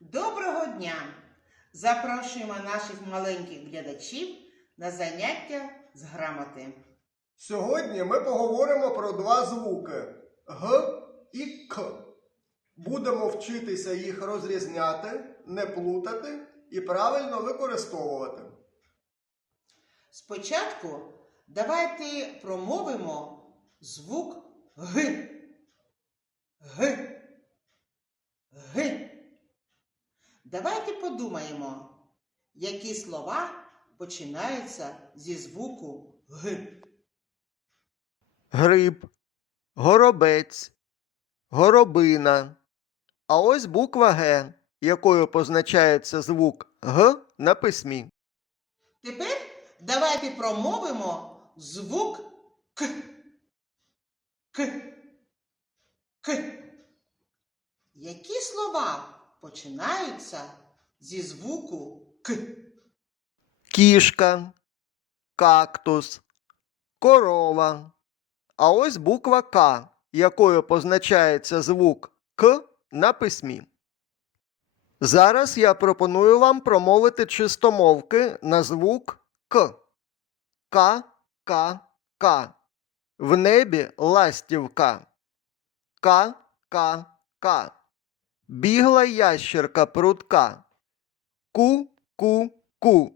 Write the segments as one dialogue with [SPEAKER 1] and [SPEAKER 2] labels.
[SPEAKER 1] Доброго дня! Запрошуємо наших маленьких глядачів на заняття з грамоти.
[SPEAKER 2] Сьогодні ми поговоримо про два звуки Г і К. Будемо вчитися їх розрізняти, не плутати і правильно використовувати.
[SPEAKER 1] Спочатку давайте промовимо звук Г. Г. Г. Давайте подумаємо, які слова починаються зі звуку Г.
[SPEAKER 2] Гриб, горобець, горобина. А ось буква Г, якою позначається звук Г на письмі.
[SPEAKER 1] Тепер давайте промовимо звук К. К. К. Які слова починаються зі звуку К?
[SPEAKER 2] Кішка, кактус, корова. А ось буква К, якою позначається звук К на письмі. Зараз я пропоную вам промовити чистомовки на звук К. К, К, К. В небі ластівка. К, К, К. Бігла ящерка прутка. Ку, ку, ку.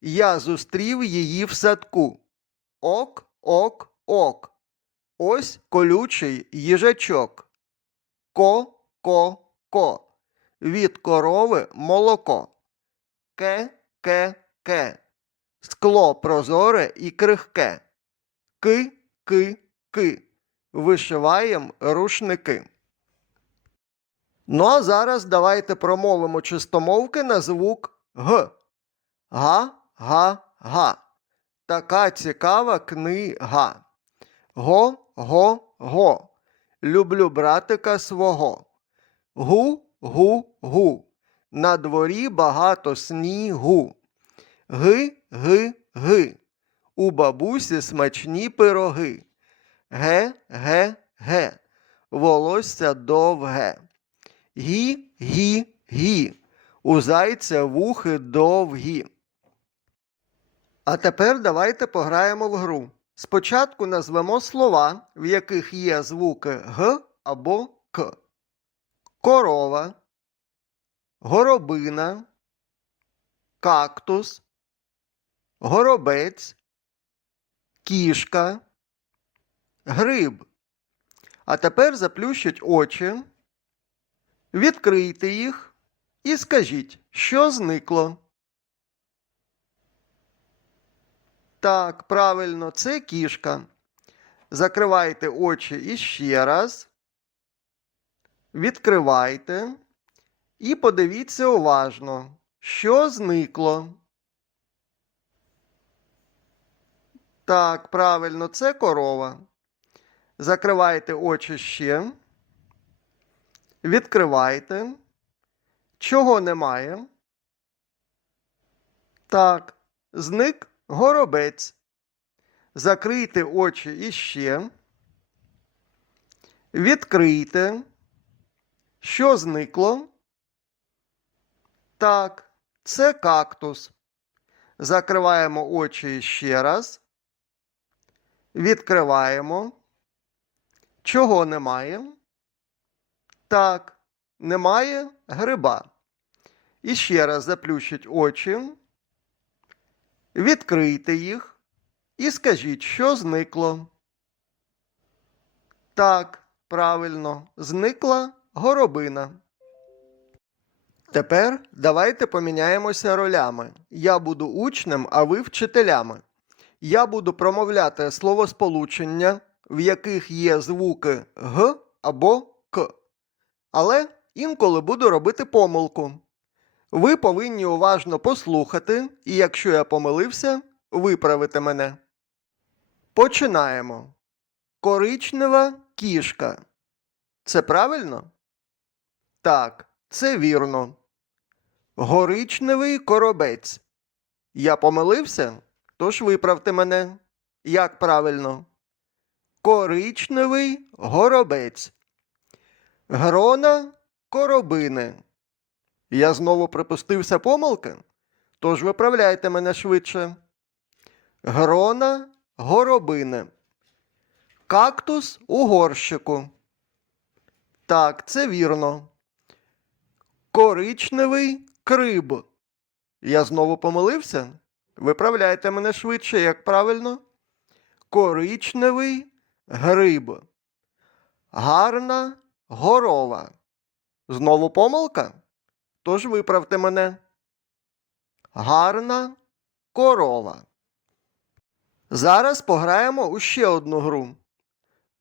[SPEAKER 2] Я зустрів її в садку. Ок, ок, ок. Ось колючий їжачок. Ко, ко, ко. Від корови молоко. Ке, ке, ке. Скло прозоре і крихке. Ки, ки, ки. Вишиваєм рушники. Ну а зараз давайте промовимо чистомовки на звук Г. Га, га, га. Така цікава книга. Го, го, го. Люблю братика свого. Гу, гу, гу. На дворі багато снігу. Ги, ги, ги. У бабусі смачні пироги. Ге, ге, ге. Волосся довге. Гі, гі, гі. У зайця вухи довгі. А тепер давайте пограємо в гру. Спочатку назвемо слова, в яких є звуки Г або К. Корова, горобина, кактус, горобець, кішка, гриб. А тепер заплющіть очі, відкрийте їх і скажіть, що зникло. Так, правильно, це кішка. Закривайте очі іще раз. Відкривайте. І подивіться уважно, що зникло. Так, правильно, це корова. Закривайте очі ще. Відкривайте. Чого немає? Так, зник горобець. Закрийте очі іще. Відкрийте. Що зникло? Так, це кактус. Закриваємо очі ще раз. Відкриваємо. Чого немає? Так, немає гриба. І ще раз заплющіть очі. Відкрийте їх і скажіть, що зникло. Так, правильно, зникла горобина. Тепер давайте поміняємося ролями. Я буду учнем, а ви вчителями. Я буду промовляти словосполучення, в яких є звуки Г або К. Але інколи буду робити помилку. Ви повинні уважно послухати, і якщо я помилився, виправити мене. Починаємо. Коричнева кішка. Це правильно? Так, це вірно. Горичневий коробець. Я помилився? Тож виправте мене. Як правильно? Коричневий горобець. Грона коробини. Я знову припустився помилки? Тож виправляйте мене швидше. Грона горобини. Кактус у горщику. Так, це вірно. Коричневий криб. Я знову помилився? Виправляйте мене швидше, як правильно. Коричневий гриб. Гарна горова. Знову помилка? Тож виправте мене. Гарна корова. Зараз пограємо у ще одну гру.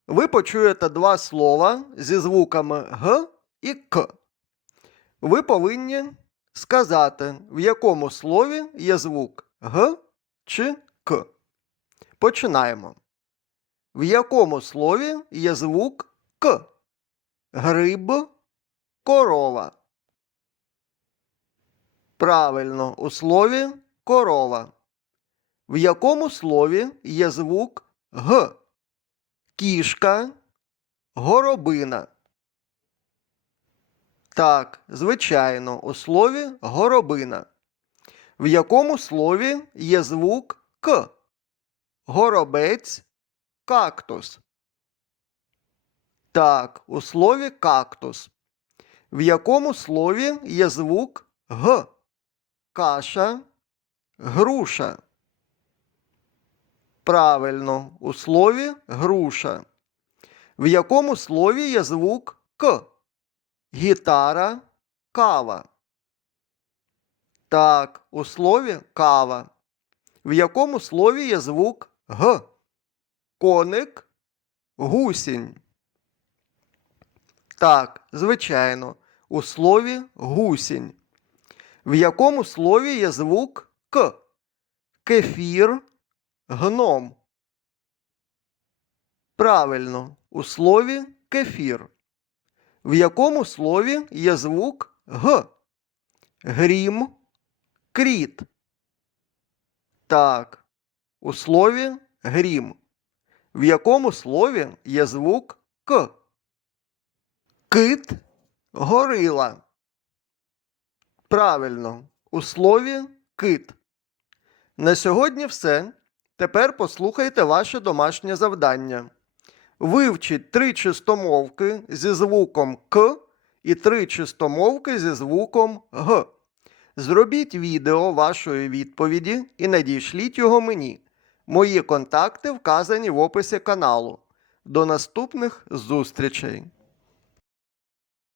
[SPEAKER 2] Ви почуєте два слова зі звуками Г і К. Ви повинні сказати, в якому слові є звук Г чи К. Починаємо. В якому слові є звук К? Гриб, корова. Правильно, у слові корова. В якому слові є звук Г? Кішка, горобина. Так, звичайно, у слові горобина. В якому слові є звук К? Горобець, кактус. Так, у слові кактус. В якому слові є звук Г? Каша, груша. Правильно, у слові груша. В якому слові є звук К? Гітара, кава. Так, у слові кава. В якому слові є звук Г? Коник, гусінь. Так, звичайно, у слові гусінь. В якому слові є звук К? Кефір, гном. Правильно, у слові кефір. В якому слові є звук Г? Грім, кріт. Так, у слові грім. В якому слові є звук К? Кит, горила. Правильно, у слові кит. На сьогодні все. Тепер послухайте ваше домашнє завдання. Вивчіть три чистомовки зі звуком К і три чистомовки зі звуком Г. Зробіть відео вашої відповіді і надішліть його мені. Мої контакти вказані в описі каналу. До наступних зустрічей!